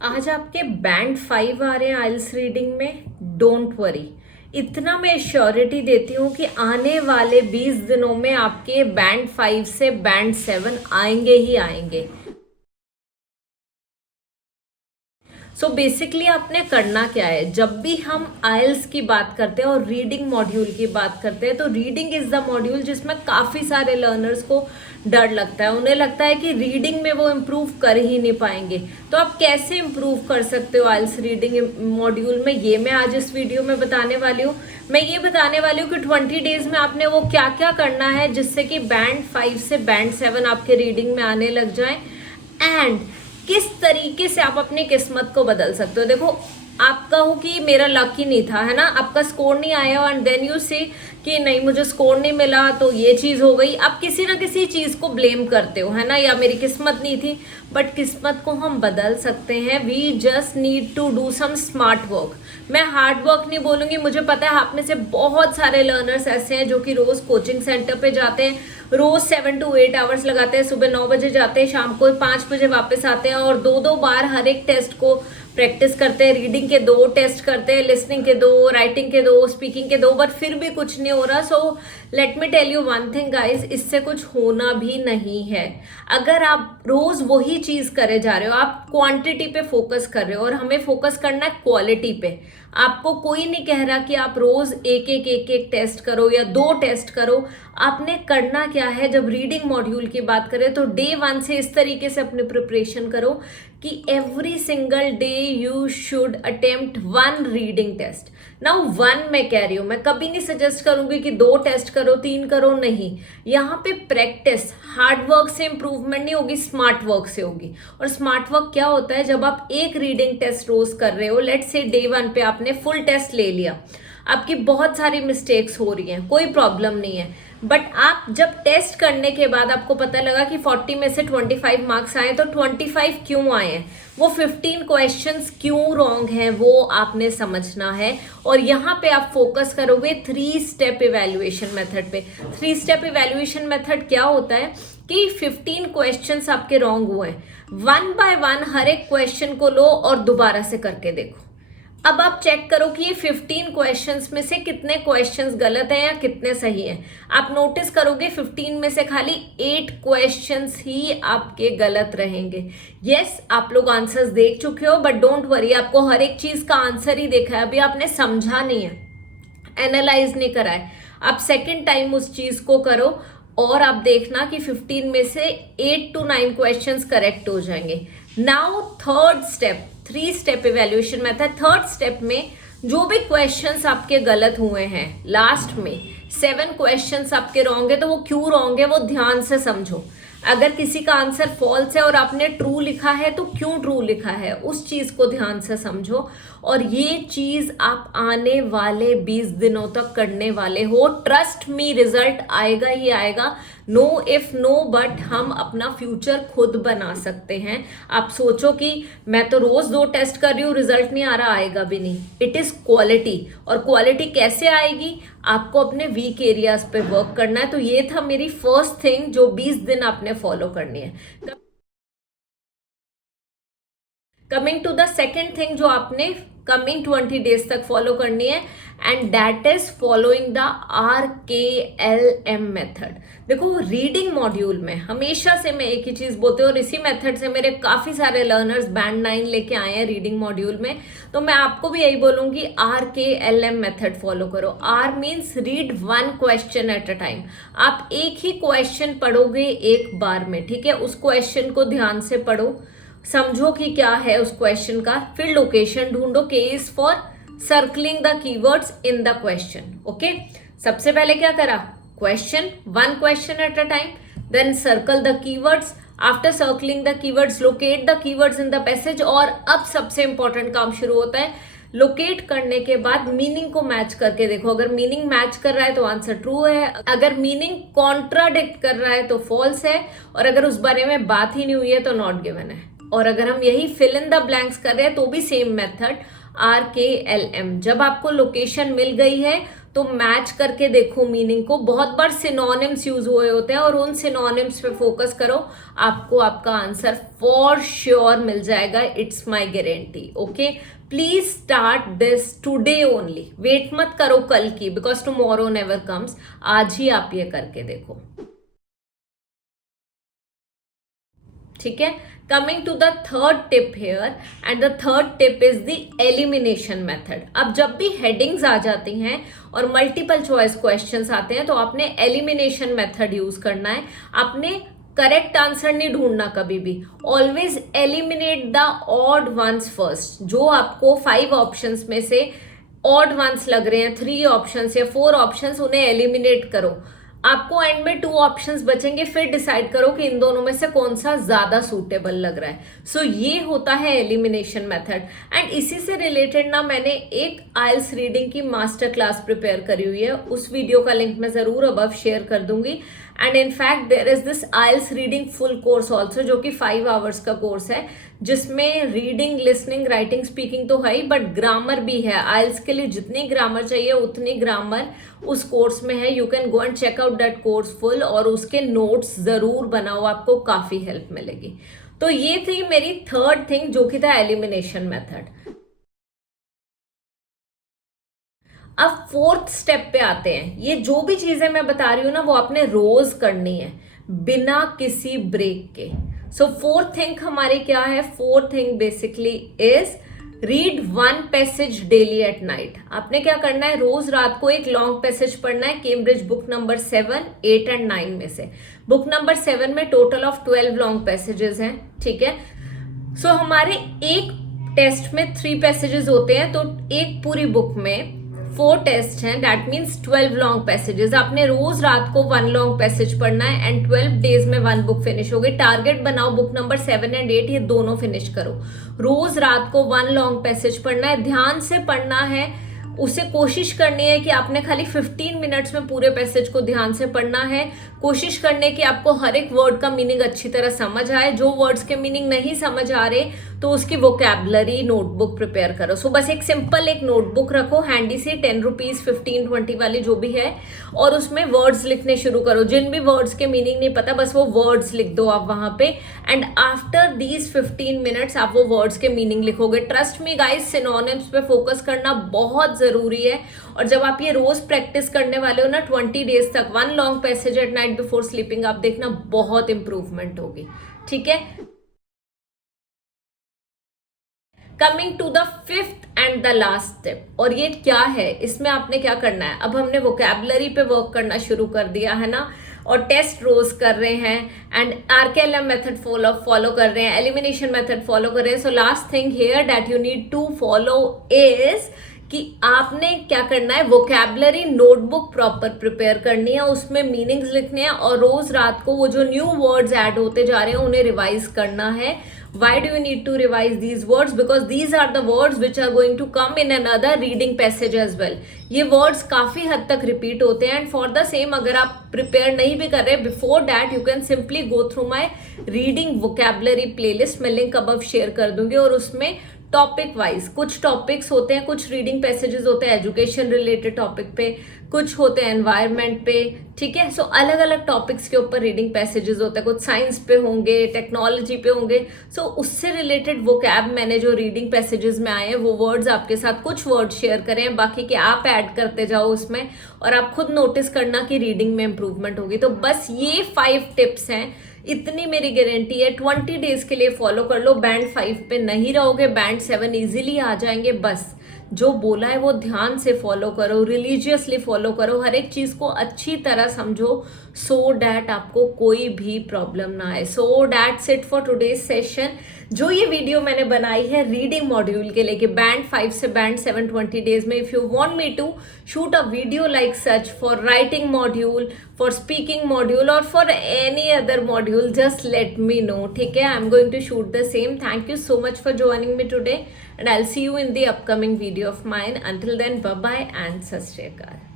आज आपके बैंड 5 आ रहे हैं आइल्स रीडिंग में। डोंट वरी, इतना मैं श्योरिटी देती हूँ कि आने वाले 20 दिनों में आपके बैंड 5 से बैंड 7 आएंगे ही आएंगे। सो बेसिकली आपने करना क्या है, जब भी हम आइल्स की बात करते हैं और रीडिंग मॉड्यूल की बात करते हैं तो रीडिंग इज द मॉड्यूल जिसमें काफी सारे लर्नर्स को डर लगता है। उन्हें लगता है कि रीडिंग में वो इम्प्रूव कर ही नहीं पाएंगे। तो आप कैसे इम्प्रूव कर सकते हो आइल्स रीडिंग मॉड्यूल में, ये मैं आज इस वीडियो में बताने वाली हूँ। मैं ये बताने वाली हूँ कि 20 डेज में आपने वो क्या क्या करना है जिससे कि बैंड 5 से बैंड 7 आपके रीडिंग में आने लग जाए, एंड किस तरीके से आप अपनी किस्मत को बदल सकते हो। देखो, आप कहो कि मेरा लक ही नहीं था, है ना, आपका स्कोर नहीं आया एंड देन यू से कि नहीं मुझे स्कोर नहीं मिला तो ये चीज हो गई। आप किसी ना किसी चीज को ब्लेम करते हो, है ना, या मेरी किस्मत नहीं थी। बट किस्मत को हम बदल सकते हैं। We just need to do some smart work. मैं हार्ड वर्क नहीं बोलूंगी, मुझे पता है आप में से बहुत सारे लर्नर्स ऐसे हैं जो कि रोज कोचिंग सेंटर पे जाते हैं, रोज 7 to 8 आवर्स लगाते हैं, सुबह 9 बजे जाते हैं, शाम को 5 बजे वापस आते हैं और दो बार हर एक टेस्ट को प्रैक्टिस करते हैं। रीडिंग के 2 टेस्ट करते हैं, लिसनिंग के 2, राइटिंग के 2, स्पीकिंग के 2, बट फिर भी कुछ नहीं हो रहा। So let me tell you one thing guys, इससे कुछ होना भी नहीं है। अगर आप रोज वही चीज करे जा रहे हो, आप क्वांटिटी पे फोकस कर रहे हो और हमें फोकस करना है क्वालिटी पे। आपको कोई नहीं कह रहा कि आप रोज एक टेस्ट करो या 2 टेस्ट करो। आपने करना क्या है, जब रीडिंग मॉड्यूल की बात करें तो डे 1 से इस तरीके से अपनी प्रिपरेशन करो कि every single day you should attempt 1 reading test. Now 1 मैं कह रही हूं, मैं कभी नहीं सजेस्ट करूंगी कि 2 टेस्ट करो, 3 करो, नहीं। यहाँ पे प्रैक्टिस हार्ड वर्क से इंप्रूवमेंट नहीं होगी, स्मार्ट वर्क से होगी। और स्मार्ट वर्क क्या होता है, जब आप एक रीडिंग टेस्ट रोज कर रहे हो, लेट से डे 1 पे आपने फुल टेस्ट ले लिया, आपकी बहुत सारी मिस्टेक्स हो रही हैं, कोई प्रॉब्लम नहीं है, बट आप जब टेस्ट करने के बाद आपको पता लगा कि 40 में से 25 मार्क्स आए, तो 25 क्यों आए हैं, वो 15 क्वेश्चंस क्यों रॉन्ग हैं, वो आपने समझना है। और यहाँ पे आप फोकस करोगे 3 स्टेप इवैल्यूएशन मेथड पे। 3 स्टेप इवैल्यूएशन मेथड क्या होता है कि 15 क्वेश्चंस आपके रॉन्ग हुए हैं, 1 by 1 हर एक क्वेश्चन को लो और दोबारा से करके देखो। अब आप चेक करो कि ये 15 क्वेश्चंस में से कितने क्वेश्चंस गलत हैं या कितने सही हैं। आप नोटिस करोगे 15 में से खाली 8 क्वेश्चंस ही आपके गलत रहेंगे। यस, आप लोग आंसर्स देख चुके हो, बट डोंट वरी, आपको हर एक चीज का आंसर ही देखा है, अभी आपने समझा नहीं है, एनालाइज नहीं करा है। आप सेकेंड टाइम उस चीज को करो और आप देखना कि 15 में से 8 to 9 क्वेश्चंस करेक्ट हो जाएंगे। Now third step, 3 step evaluation method. Third step में जो भी क्वेश्चंस आपके गलत हुए हैं, लास्ट में 7 क्वेश्चंस आपके रॉन्ग है, तो वो क्यों रॉन्ग है वो ध्यान से समझो। अगर किसी का आंसर फॉल्स है और आपने ट्रू लिखा है तो क्यों ट्रू लिखा है, उस चीज को ध्यान से समझो। और ये चीज आप आने वाले 20 दिनों तक करने वाले हो। ट्रस्ट मी, रिजल्ट आएगा ही आएगा। नो इफ नो बट, हम अपना फ्यूचर खुद बना सकते हैं। आप सोचो कि मैं तो रोज 2 टेस्ट कर रही हूँ, रिजल्ट नहीं आ रहा, आएगा भी नहीं। It is quality. और क्वालिटी कैसे आएगी, आपको अपने वीक एरियाज पे वर्क करना है। तो ये था मेरी फर्स्ट थिंग जो 20 दिन आपने फॉलो करनी है। Coming to the second thing जो आपने कमिंग 20 डेज तक फॉलो करनी है, and that is following the RKLM method. देखो, रीडिंग मॉड्यूल में हमेशा से मैं एक ही चीज बोलती हूँ और इसी मेथड से मेरे काफी सारे लर्नर्स बैंड 9 लेके आए हैं रीडिंग मॉड्यूल में। तो मैं आपको भी यही बोलूंगी, RKLM मेथड फॉलो करो। R means read 1 question at a time. आप एक ही क्वेश्चन पढ़ोगे एक बार में, ठीक है। उस क्वेश्चन को ध्यान से पढ़ो, समझो कि क्या है उस क्वेश्चन का, फिर लोकेशन ढूंढो। K is for circling the keywords in the question. Okay, सबसे पहले क्या करा, question, 1 question at a time, then circle the keywords, after circling the keywords locate the keywords in the passage. और अब सबसे इंपॉर्टेंट काम शुरू होता है, लोकेट करने के बाद मीनिंग को मैच करके देखो। अगर मीनिंग मैच कर रहा है तो आंसर ट्रू है, अगर मीनिंग कॉन्ट्राडिक्ट कर रहा है तो फॉल्स है, और अगर उस बारे में बात ही नहीं हुई है तो नॉट गिवन है। और अगर हम यही फिल इन द ब्लैंक्स कर रहे हैं तो भी सेम मेथड, RKLM। जब आपको लोकेशन मिल गई है तो मैच करके देखो मीनिंग को। बहुत बार सिनोनिम्स यूज हुए होते हैं और उन सिनोनिम्स पे फोकस करो, आपको आपका आंसर फॉर श्योर मिल जाएगा, it's my guarantee. Okay, please start this today only, wait मत करो कल की, बिकॉज टुमारो नेवर कम्स। आज ही आप ये करके देखो, ठीक है। Coming to the third tip here, and the third tip is the elimination method. अब जब भी हेडिंग्स आ जाती हैं और मल्टीपल चॉइस क्वेश्चंस आते हैं तो आपने एलिमिनेशन मेथड यूज करना है। आपने करेक्ट आंसर नहीं ढूंढना कभी भी, always eliminate the odd ones first. जो आपको 5 ऑप्शंस में से ऑड वंस लग रहे हैं, 3 ऑप्शंस या 4 ऑप्शंस, उन्हें एलिमिनेट करो। आपको एंड में 2 ऑप्शंस बचेंगे, फिर डिसाइड करो कि इन दोनों में से कौन सा ज्यादा सूटेबल लग रहा है। सो ये होता है एलिमिनेशन मेथड। एंड इसी से रिलेटेड ना मैंने एक आइल्स रीडिंग की मास्टर क्लास प्रिपेयर करी हुई है, उस वीडियो का लिंक मैं जरूर अबव शेयर कर दूंगी। And in fact there is this IELTS reading full course also, जो कि 5 आवर्स का कोर्स है, जिसमें रीडिंग, लिसनिंग, राइटिंग, स्पीकिंग तो है ही, बट ग्रामर भी है। आइल्स के लिए जितनी ग्रामर चाहिए उतनी ग्रामर उस कोर्स में है। You can go and check out that course full, और उसके नोट्स जरूर बनाओ, आपको काफी हेल्प मिलेगी। तो ये थी मेरी थर्ड थिंग, जो कि था एलिमिनेशन मेथड। अब फोर्थ स्टेप पे आते हैं। ये जो भी चीजें मैं बता रही हूं ना, वो आपने रोज करनी है बिना किसी ब्रेक के। सो फोर्थ थिंग हमारी क्या है? Fourth thing basically is read 1 passage daily at night. आपने क्या करना है? रोज रात को एक लॉन्ग पैसेज पढ़ना है, केम्ब्रिज बुक नंबर 7, 8 एंड 9 में से। बुक नंबर 7 में टोटल ऑफ 12 लॉन्ग पैसेजेस हैं, ठीक है। सो हमारे एक टेस्ट में 3 पैसेजेस होते हैं, तो एक पूरी बुक में 4 टेस्ट हैं, दैट मीन्स 12 लॉन्ग पैसेजेस। आपने रोज रात को 1 लॉन्ग पैसेज पढ़ना है एंड 12 डेज में 1 बुक फिनिश होगी। टारगेट बनाओ बुक नंबर 7 एंड 8 ये दोनों फिनिश करो। रोज रात को 1 लॉन्ग पैसेज पढ़ना है, ध्यान से पढ़ना है। उसे कोशिश करनी है कि आपने खाली 15 मिनट्स में पूरे पैसेज को ध्यान से पढ़ना है। कोशिश करने की आपको हर एक वर्ड का मीनिंग अच्छी तरह समझ आए। जो वर्ड्स के मीनिंग नहीं समझ आ रहे तो उसकी वोकैबुलरी नोटबुक प्रिपेयर करो। सो बस एक सिंपल एक नोटबुक रखो हैंडी सी, 10 रुपीज, 15, 20 वाली जो भी है, और उसमें वर्ड्स लिखने शुरू करो। जिन भी वर्ड्स के मीनिंग नहीं पता, बस वो वर्ड्स लिख दो आप वहां पे, एंड आफ्टर दीज 15 मिनट्स आप वो वर्ड्स के मीनिंग लिखोगे। ट्रस्ट मी गाइस, सिनोनिम्स पे फोकस करना बहुत जरूरी है। और जब आप ये रोज प्रैक्टिस करने वाले हो ना 20 डेज तक, 1 long passage at night before sleeping, आप देखना बहुत इंप्रूवमेंट होगी, ठीक है। Coming to the 5th and the last step, और ये क्या है? इसमें आपने क्या करना है? अब हमने वोकैबुलरी पे वर्क करना शुरू कर दिया है ना, और टेस्ट रोज कर रहे हैं, एंड RKLM मेथड फॉलो कर रहे हैं, एलिमिनेशन मेथड फॉलो कर रहे हैं। So last thing here that you need to follow is कि आपने क्या करना है? वोकैबुलरी नोटबुक प्रॉपर प्रिपेयर करनी है, उसमें मीनिंग्स लिखने हैं, और रोज रात को वो जो न्यू वर्ड्स ऐड होते जा रहे हैं उन्हें रिवाइज करना है। Why do you need to revise these words? Because these are the words which are going to come in another reading passage as well. ये words काफी हद तक repeat होते हैं, and for the same अगर आप prepare नहीं भी कर रहे, before that you can simply go through my reading vocabulary playlist, मैं link above share कर दूंगी, और उसमें टॉपिक वाइज कुछ टॉपिक्स होते हैं, कुछ रीडिंग पैसेजेस होते हैं एजुकेशन रिलेटेड टॉपिक पे, कुछ होते हैं एनवायरनमेंट पे, ठीक है। सो अलग अलग टॉपिक्स के ऊपर रीडिंग पैसेजेस होते हैं, कुछ साइंस पे होंगे, टेक्नोलॉजी पे होंगे। सो उससे रिलेटेड वोकैब मैंने जो रीडिंग पैसेजेस में आए हैं वो वर्ड्स आपके साथ कुछ वर्ड शेयर करें, बाकी के आप ऐड करते जाओ उसमें, और आप खुद नोटिस करना कि रीडिंग में इंप्रूवमेंट होगी। तो बस ये 5 टिप्स हैं, इतनी मेरी गारंटी है। 20 डेज के लिए फॉलो कर लो, बैंड 5 पे नहीं रहोगे, बैंड 7 इजीली आ जाएंगे। बस जो बोला है वो ध्यान से फॉलो करो, रिलीजियसली फॉलो करो, हर एक चीज को अच्छी तरह समझो, सो डैट आपको कोई भी प्रॉब्लम ना आए। सो that's it for today's session. जो ये वीडियो मैंने बनाई है रीडिंग मॉड्यूल के लिए कि बैंड 5 से बैंड 7 20 डेज में, if you want me to shoot a video like such for writing module, for speaking module, और for any other module, just let me know, ठीक है। I am going to shoot the same. Thank you so much for joining me today, and I'll see you in the upcoming video of mine. Until then, bye bye and sat sri akal.